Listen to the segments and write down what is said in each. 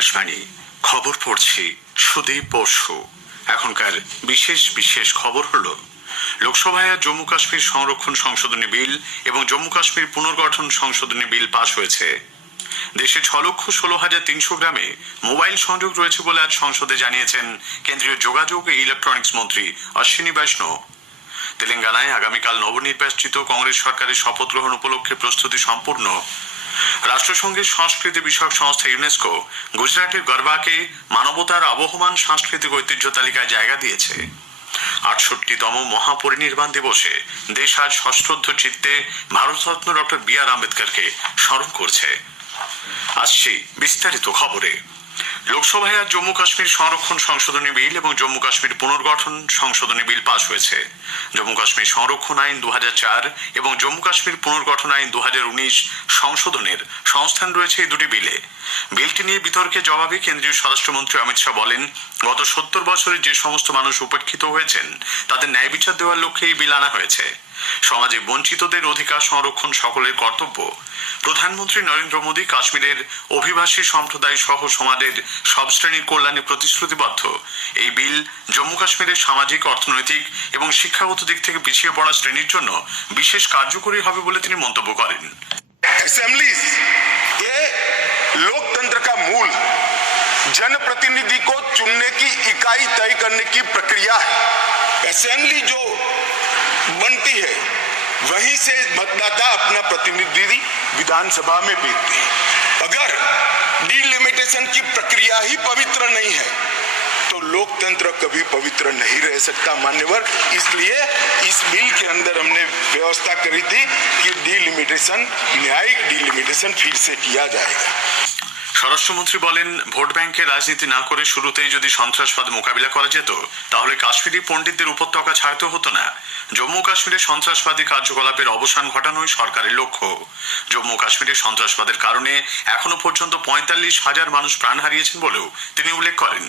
আকাশবাণী খবর পড়ছি সুদীপ বসু। এখনকার বিশেষ বিশেষ খবর হলো, লোকসভায় জম্মু কাশ্মীর সংরক্ষণ সংশোধনী বিল এবং জম্মু কাশ্মীর পুনর্গঠন সংশোধনী বিল পাশ হয়েছে। দেশে 6,16,300 গ্রামে মোবাইল সংযোগ রয়েছে বলে আজ সংসদে জানিয়েছেন কেন্দ্রীয় যোগাযোগ ও ইলেকট্রনিক্স মন্ত্রী অশ্বিনী বৈষ্ণব। তেলেঙ্গানায় আগামীকাল নবনির্বাচিত কংগ্রেস সরকারের শপথ গ্রহণ উপলক্ষে প্রস্তুতি সম্পূর্ণ। রাষ্ট্রসংঘের সংস্কৃতি বিষয়ক সংস্থা ইউনেস্কো গুজরাটের গরবাকে মানবতার আবহমান সাংস্কৃতিক ঐতিহ্য তালিকায় জায়গা দিয়েছে। ৬৮তম মহাপরিনির্বাণ দিবসে দেশ আজ সশ্রদ্ধ চিত্তে ভারতরত্ন ডক্টর বি.আর. আম্বেদকরকে স্মরণ করছে। আসছি বিস্তারিত খবরে। লোকসভায় আজ জম্মু কাশ্মীর সংরক্ষণ সংশোধনী বিল এবং জম্মু কাশ্মীর পুনর্গঠন সংশোধনী বিল পাশ হয়েছে। জম্মু কাশ্মীর সংরক্ষণ আইন ২০০৪ এবং জম্মু কাশ্মীর পুনর্গঠন আইন ২০১৯ সংশোধনের সংস্থান রয়েছে এই দুটি বিলে। বিলটি নিয়ে বিতর্কে জবাবে কেন্দ্রীয় স্বরাষ্ট্রমন্ত্রী অমিত শাহ বলেন, গত ৭০ বছরে যে সমস্ত মানুষ উপেক্ষিত হয়েছেন তাদের ন্যায় বিচার দেওয়ার লক্ষ্যে এই বিল আনা হয়েছে। সমাজে বঞ্চিতদের অধিকার সংরক্ষণ সকলের কর্তব্য। প্রধানমন্ত্রী নরেন্দ্র মোদী কাশ্মীরের অভিবাসী সম্প্রদায় সহ সমাজের সব শ্রেণীর কল্যাণে প্রতিশ্রুতিবদ্ধ। এই বিল জম্মু কাশ্মীরের সামাজিক, অর্থনৈতিক এবং শিক্ষাগত দিক থেকে পিছিয়ে পড়া শ্রেণীর জন্য বিশেষ কার্যকরী হবে বলে তিনি মন্তব্য করেন। असेंबलीज ये लोकतंत्र का मूल जनप्रतिनिधि को चुनने की इकाई तय करने की प्रक्रिया है। असेंबली जो बनती है वहीं से मतदाता अपना प्रतिनिधि विधानसभा में भेजते हैं। अगर डिलिमिटेशन की प्रक्रिया ही पवित्र नहीं है तो लोकतंत्र कभी पवित्र नहीं रह सकता मान्यवर। इसलिए इस बिल के अंदर हमने व्यवस्था करी थी कि डिलिमिटेशन, न्यायिक डिलिमिटेशन फिर से किया जाएगा। স্বরাষ্ট্রমন্ত্রী বলেন, ভোট ব্যাংকের রাজনীতি না করে শুরুতেই যদি সন্ত্রাসবাদ মোকাবিলা করা যেত তাহলে কাশ্মীরি পণ্ডিতদের উপত্যকা ছাড়তে হতো না। জম্মু কাশ্মীরে সন্ত্রাসবাদী কার্যকলাপের অবসান ঘটানোই সরকারের লক্ষ্য। জম্মু কাশ্মীরে সন্ত্রাসবাদের কারণে এখনো পর্যন্ত ৪৫,০০০ মানুষ প্রাণ হারিয়েছেন বলেও তিনি উল্লেখ করেন।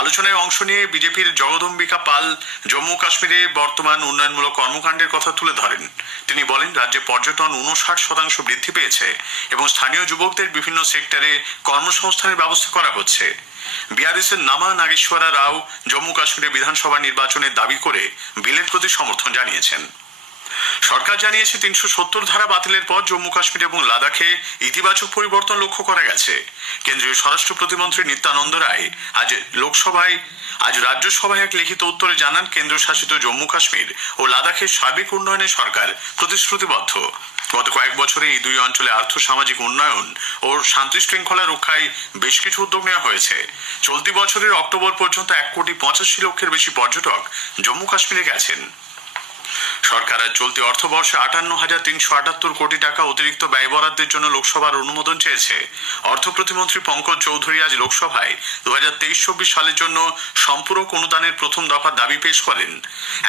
আলোচনায় অংশ নিয়ে বিজেপির জগদম্বিকা পাল জম্মু কাশ্মীরে বর্তমান উন্নয়নমূলক কর্মকাণ্ডের কথা তুলে ধরেন। তিনি বলেন, রাজ্যে পর্যটন ৫৯% বৃদ্ধি পেয়েছে এবং স্থানীয় যুবকদের বিভিন্ন সেক্টরে কর্মসংস্থানের ব্যবস্থা করা হচ্ছে। বিআরএসের নামা নাগেশ্বরা রাও জম্মু কাশ্মীরে বিধানসভা নির্বাচনের দাবি করে বিলের প্রতি সমর্থন জানিয়েছেন। সরকার জানিয়েছে ৩৭০ ধারা বাতিলের পর জম্মু কাশ্মীর এবং লাদাখে ইতিবাচক পরিবর্তন লক্ষ্য করা গেছে। কেন্দ্রীয় স্বরাষ্ট্র প্রতিমন্ত্রী নিত্যানন্দ রায় আজ রাজ্যসভায় এক লিখিত উত্তরে জানান, কেন্দ্রশাসিত জম্মু কাশ্মীর ও লাদাখের সার্বিক উন্নয়নে সরকার প্রতিশ্রুতিবদ্ধ। গত কয়েক বছরে এই দুই অঞ্চলে আর্থসামাজিক উন্নয়ন ও শান্তি শৃঙ্খলা রক্ষায় বেশ কিছু উদ্যোগ নেওয়া হয়েছে। চলতি বছরের অক্টোবর পর্যন্ত ১,৮৫,০০,০০০ বেশি পর্যটক জম্মু কাশ্মীরে গেছেন। সরকার আজ চলতি অর্থবর্ষে ৫৮,৩৭৮ কোটি টাকা অতিরিক্ত ব্যয় বরাদ্দের জন্য লোকসভার অনুমোদন চেয়েছে। অর্থ প্রতিমন্ত্রী পঙ্কজ চৌধুরী আজ লোকসভায় ২০২৩-২৪ সালের জন্য সম্পূরক অনুদানের প্রথম দফার দাবি পেশ করেন।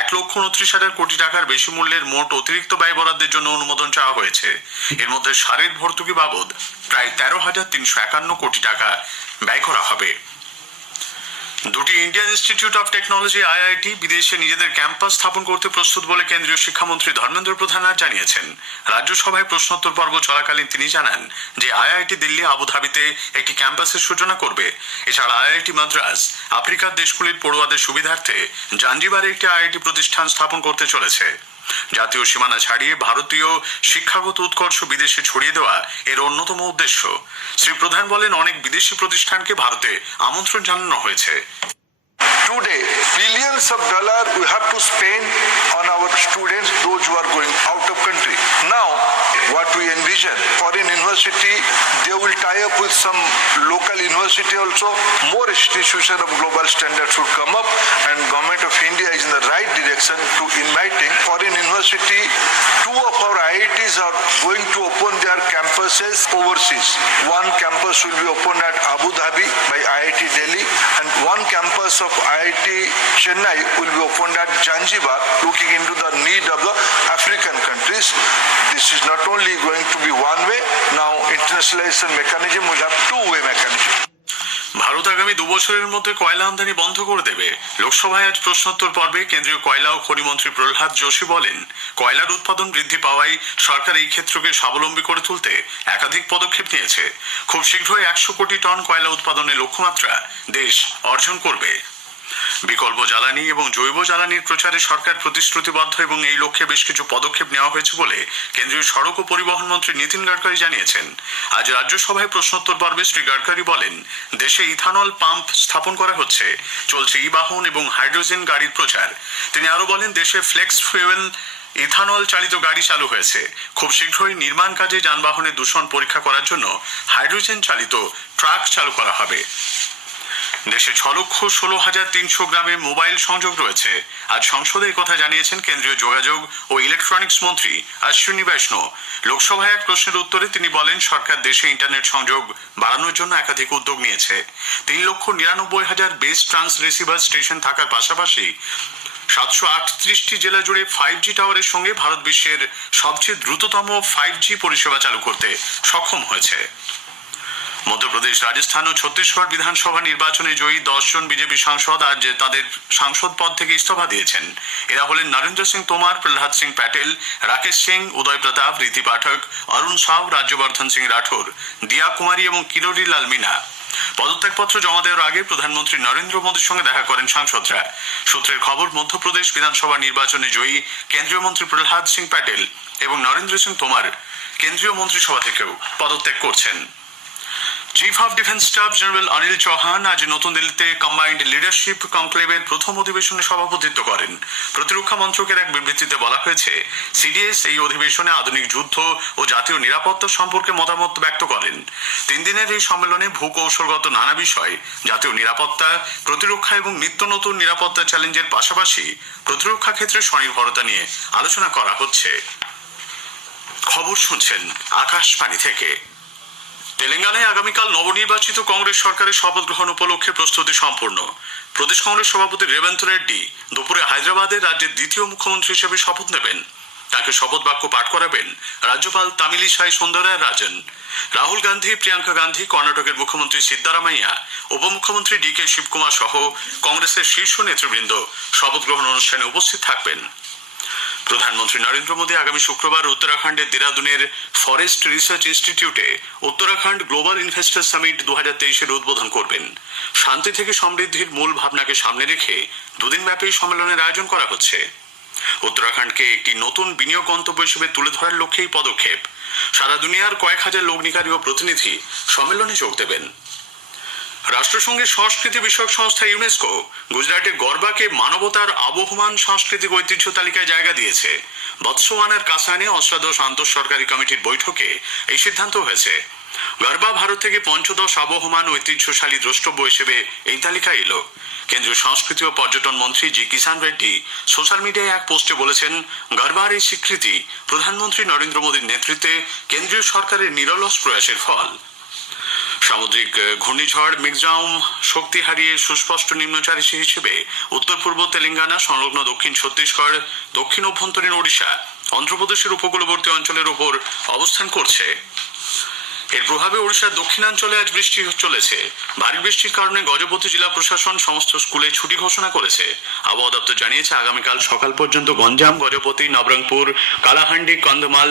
১,২৯,০০০ কোটি টাকার বেশি মূল্যের মোট অতিরিক্ত ব্যয় বরাদ্দের জন্য অনুমোদন চাওয়া হয়েছে। এর মধ্যে সারের ভর্তুকি বাবদ প্রায় ১৩,৩৫১ কোটি টাকা ব্যয় করা হবে। দুটি Indian institute of technology IIT বিদেশে নিজেদের ক্যাম্পাস স্থাপন করতে প্রস্তুত বলে কেন্দ্রীয় শিক্ষামন্ত্রী ধর্মেন্দ্র প্রধান আজ জানিয়েছেন। রাজ্যসভায় প্রশ্নোত্তর পর্ব চলাকালীন তিনি জানান যে আইআইটি দিল্লি আবুধাবিতে একটি ক্যাম্পাসের সূচনা করবে। এছাড়া আইআইটি মাদ্রাজ আফ্রিকার দেশগুলির পড়ুয়াদের সুবিধার্থে জাঞ্জিবারে একটি আইআইটি প্রতিষ্ঠান স্থাপন করতে চলেছে। জাতীয় সীমানা ছাড়িয়ে ভারতীয় শিক্ষাগত উৎকর্ষ বিদেশে ছড়িয়ে দেওয়া এর অন্যতম উদ্দেশ্য। শ্রী প্রধান বলেন, অনেক বিদেশি প্রতিষ্ঠানকে ভারতে আমন্ত্রণ জানানো হয়েছে। Today, billions of dollars we have to spend on our students, those who are going out of country. Now, what we envision, foreign university, they will tie up with some local university also. More institutions of global standards should come up, and Government of India is in the right direction to inviting foreign university. 2 of our IITs are going to open their campuses overseas. One campus will be opened at Abu Dhabi by IIT Delhi, and one campus of IIT Chennai will be opened at Zanzibar, looking into the need of the African countries. This is not only going to be one way, now internationalization mechanism will have two-way mechanism. Bharat আগামী 2 বছরের মধ্যে কয়লা আমদানি বন্ধ করে দেবে। লোকসভায় আজ প্রশ্নোত্তর পর্বে কেন্দ্রীয় কয়লা ও খনিমন্ত্রী প্রহ্লাদ যোশী বলেন, কয়লার উৎপাদন বৃদ্ধি পাওয়ায় সরকার এই ক্ষেত্রকে স্বাবলম্বী করে তুলতে একাধিক পদক্ষেপ নিয়েছে। খুব শীঘ্রই 100 কোটি টন কয়লা উৎপাদনের লক্ষ্যমাত্রা দেশ অর্জন করবে। বিকল্প জ্বালানি এবং জৈব জ্বালানির প্রচারে সরকার প্রতিশ্রুতিবদ্ধ এবং এই লক্ষ্যে বেশ কিছু পদক্ষেপ নেওয়া হয়েছে বলে কেন্দ্রীয় সড়ক ও পরিবহন মন্ত্রী নীতিন গডকরি জানিয়েছেন। আজ রাজ্যসভায় প্রশ্নোত্তর পর্বে শ্রী গডকরি বলেন, দেশে ইথানল পাম্প স্থাপন করা হচ্ছে, চলছে ই-বাহন এবং হাইড্রোজেন গাড়ির প্রচার। তিনি আরো বলেন, দেশে ফ্লেক্স ফুয়েল ইথানল চালিত গাড়ি চালু হয়েছে। খুব শীঘ্রই নির্মাণ কাজে যানবাহনের দূষণ পরীক্ষা করার জন্য হাইড্রোজেন চালিত ট্রাক চালু করা হবে। দেশে 6,16,300 গ্রামে মোবাইল সংযোগ রয়েছে। আজ সংসদে কথা জানিয়েছেন কেন্দ্রীয় যোগাযোগ ও ইলেকট্রনিক্স মন্ত্রী অশ্বিনী বৈষ্ণব। লোকসভায় এক প্রশ্নের উত্তরে তিনি বলেন, সরকার দেশে ইন্টারনেট সংযোগ বাড়ানোর জন্য একাধিক উদ্যোগ নিয়েছে। 3,99,000 বেস ট্রান্স রিসিভার স্টেশন থাকার পাশাপাশি 738টি জেলা জুড়ে 5G টাওয়ারের সঙ্গে ভারত বিশ্বের সবচেয়ে দ্রুততম 5G পরিষেবা চালু করতে সক্ষম হয়েছে। মধ্যপ্রদেশ, রাজস্থান ও ছত্তিশগড় বিধানসভা নির্বাচনে জয়ী 10 জন বিজেপি সাংসদ আজ তাদের সাংসদ পদ থেকে ইস্তফা দিয়েছেন। এরা হলেন নরেন্দ্র সিং তোমার, প্রহ্লাদ সিং প্যাটেল, রাকেশ সিং, উদয় প্রতাপ, রীতি পাঠক, অরুণ সাউ, রাজ্যবর্ধন সিং রাঠোর, দিয়া কুমারী এবং কিরোরি লাল মিনা। পদত্যাগপত্র জমা দেওয়ার আগে প্রধানমন্ত্রী নরেন্দ্র মোদীর সঙ্গে দেখা করেন সাংসদরা। সূত্রের খবর, মধ্যপ্রদেশ বিধানসভা নির্বাচনে জয়ী কেন্দ্রীয় মন্ত্রী প্রহ্লাদ সিং প্যাটেল এবং নরেন্দ্র সিং তোমার কেন্দ্রীয় মন্ত্রিসভা থেকেও পদত্যাগ করছেন। Chief of defence staff general Anil Chauhan আজ নতুন দিল্লিতে কম্বাইন্ড লিডারশিপ কনক্লেভের প্রথম অধিবেশনে সভাপতিত্ব করেন। প্রতিরক্ষা মন্ত্রকের এক বিবৃতিতে বলা হয়েছে, সিডিএস এই অধিবেশনে আধুনিক যুদ্ধ ও জাতীয় নিরাপত্তা সম্পর্কে মতামত ব্যক্ত করেন। 3 দিনের এই সম্মেলনে ভূকৌশলগত নানা বিষয়, জাতীয় নিরাপত্তা, প্রতিরক্ষা এবং নিত্য নতুন নিরাপত্তা চ্যালেঞ্জের পাশাপাশি প্রতিরক্ষা ক্ষেত্রে স্বনির্ভরতা নিয়ে আলোচনা করা হচ্ছে। খবর শুনছেন আকাশবাণী থেকে। তেলেঙ্গানায় আগামীকাল নবনির্বাচিত কংগ্রেস সরকারের শপথ গ্রহণ উপলক্ষে প্রস্তুতি সম্পূর্ণ। প্রদেশ কংগ্রেস সভাপতি রেবন্ত রেড্ডি দুপুরে হায়দ্রাবাদে রাজ্যের দ্বিতীয় মুখ্যমন্ত্রী হিসেবে শপথ নেবেন। তাকে শপথ বাক্য পাঠ করাবেন রাজ্যপাল তামিলিসাই সুন্দরায় রাজন। রাহুল গান্ধী, প্রিয়াঙ্কা গান্ধী, কর্ণাটকের মুখ্যমন্ত্রী সিদ্দারামাইয়া, উপমুখ্যমন্ত্রী ডি.কে শিবকুমার সহ কংগ্রেসের শীর্ষ নেতৃবৃন্দ শপথ গ্রহণ অনুষ্ঠানে উপস্থিত থাকবেন। প্রধানমন্ত্রী নরেন্দ্র মোদী আগামী শুক্রবার উত্তরাখণ্ডের দেরাদুনের ফরেস্ট রিসার্চ ইনস্টিটিউটে উত্তরাখণ্ড গ্লোবাল ইনভেস্টর সামিট 2023-এর উদ্বোধন করবেন। শান্তি থেকে সমৃদ্ধির মূল ভাবনাকে সামনে রেখে 2 দিন ব্যাপী সম্মেলনের আয়োজন করা হচ্ছে। উত্তরাখণ্ডকে একটি নতুন বিনিয়োগ গন্তব্য হিসেবে তুলে ধরার লক্ষ্যে এই পদক্ষেপ। সারা দুনিয়ার কয়েক হাজার লগ্নিকারী ও প্রতিনিধি সম্মেলনে যোগ দেবেন। রাষ্ট্রসংঘের সংস্কৃতি বিষয়ক সংস্থা ইউনেস্কো গুজরাটের গরবাকে মানবতার আবহমান সাংস্কৃতিক ঐতিহ্য তালিকায় জায়গা দিয়েছে। বতসোয়ানার কাসানে অষ্টাদশ আন্তঃসরকারি কমিটির বৈঠকে এই সিদ্ধান্ত হয়েছে। গরবা ভারত থেকে পঞ্চদশ আবহমান ঐতিহ্যশালী দ্রষ্টব্য হিসেবে এই তালিকায় এলো। কেন্দ্রীয় সংস্কৃতি ও পর্যটন মন্ত্রী জি কিষাণ রেড্ডি সোশ্যাল মিডিয়ায় এক পোস্টে বলেছেন, গরবার এই স্বীকৃতি প্রধানমন্ত্রী নরেন্দ্র মোদীর নেতৃত্বে কেন্দ্রীয় সরকারের নিরলস প্রয়াসের ফল। সামুদ্রিক ঘূর্ণিঝড় মিগজাউম শক্তি হারিয়ে সুস্পষ্ট নিম্নচাপ হিসেবে উত্তর পূর্ব তেলেঙ্গানা সংলগ্ন দক্ষিণ ছত্তিশগড়, দক্ষিণ অভ্যন্তরীণ ওড়িশা, অন্ধ্রপ্রদেশের উপকূলবর্তী অঞ্চলের উপর অবস্থান করছে। এর প্রভাবে ওড়িশার দক্ষিণাঞ্চলে আজ বৃষ্টি চলেছে। ভারী বৃষ্টির কারণে গজপতি জেলা প্রশাসন সমস্ত স্কুলে ছুটি ঘোষণা করেছে। আবহাওয়া দপ্তর জানিয়েছে, আগামীকাল সকাল পর্যন্ত গঞ্জাম, গজপতি, নবরঙ্গপুর, কালাহান্ডি, কন্ধমাল,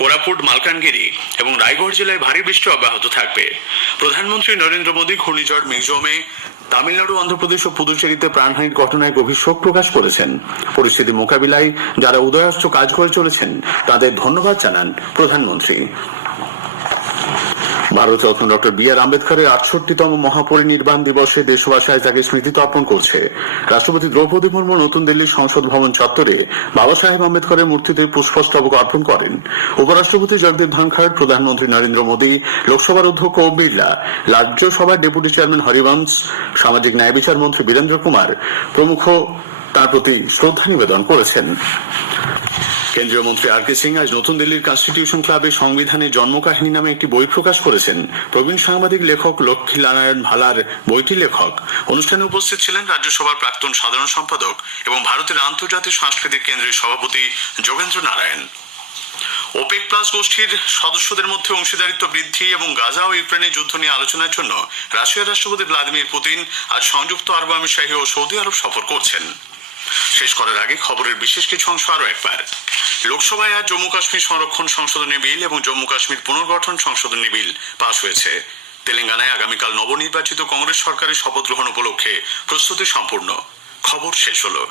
কোরাপুট, মালকানগিরি এবং রায়গড় জেলায় ভারী বৃষ্টি অব্যাহত থাকবে। প্রধানমন্ত্রী নরেন্দ্র মোদী ঘূর্ণিঝড় মিগজমে তামিলনাড়ু, অন্ধ্রপ্রদেশ ও পুদুচেরিতে প্রাণহানির ঘটনায় গভীর শোক প্রকাশ করেছেন। পরিস্থিতি মোকাবিলায় যারা উদয়াস্ত কাজ করে চলেছেন তাদের ধন্যবাদ জানান প্রধানমন্ত্রী। Bharat Ratna doctor B.R.. আম্বেদকরের 68তম মহাপরিনির্বাণ দিবসে দেশবাসী আজ তাকে স্মৃতি তর্পণ করছে। রাষ্ট্রপতি দ্রৌপদী মুর্মু নতুন দিল্লির সংসদ ভবন চত্বরে বাবা সাহেব আম্বেদকরের মূর্তিতে পুষ্পস্তবক অর্পণ করেন। উপরাষ্ট্রপতি জগদীপ ধনখড়, প্রধানমন্ত্রী নরেন্দ্র মোদী, লোকসভার অধ্যক্ষ ওম বিড়লা, রাজ্যসভার ডেপুটি চেয়ারম্যান হরিবংশ, সামাজিক ন্যায় বিচার মন্ত্রী বীরেন্দ্র কুমার প্রমুখ তার প্রতি শ্রদ্ধা নিবেদন করেছেন। কেন্দ্রীয় মন্ত্রী আর.কে. সিং আজ নতুন দিল্লির কনস্টিটিউশন ক্লাবে সংবিধানের জন্মকাহিনী নামে একটি বই প্রকাশ করেছেন। প্রবীণ সাংবাদিক লেখক লক্ষ্মী নারায়ণ ভালার বইটি লেখক। অনুষ্ঠানে উপস্থিত ছিলেন রাজ্যসভার প্রাক্তন সাধারণ সম্পাদক এবং ভারতের আন্তর্জাতিক সাংস্কৃতিক কেন্দ্রের সভাপতি যোগেন্দ্র নারায়ণ। ওপেক প্লাস গোষ্ঠীর সদস্যদের মধ্যে অংশীদারিত্ব বৃদ্ধি এবং গাজা ও ইউক্রেনের যুদ্ধ নিয়ে আলোচনার জন্য রাশিয়ার রাষ্ট্রপতি ভ্লাদিমির পুতিন আজ সংযুক্ত আরব আমিরশাহী ও সৌদি আরব সফর করছেন। শেষ করার আগে খবরের বিশেষ কিছু অংশ আরও একবার। লোকসভায় আজ জম্মু কাশ্মীর সংরক্ষণ সংশোধনী বিল এবং জম্মু কাশ্মীর পুনর্গঠন সংশোধনী বিল পাশ হয়েছে। তেলেঙ্গানায় আগামীকাল নবনির্বাচিত কংগ্রেস সরকারের শপথ গ্রহণ উপলক্ষে প্রস্তুতি সম্পূর্ণ। খবর শেষ হলো।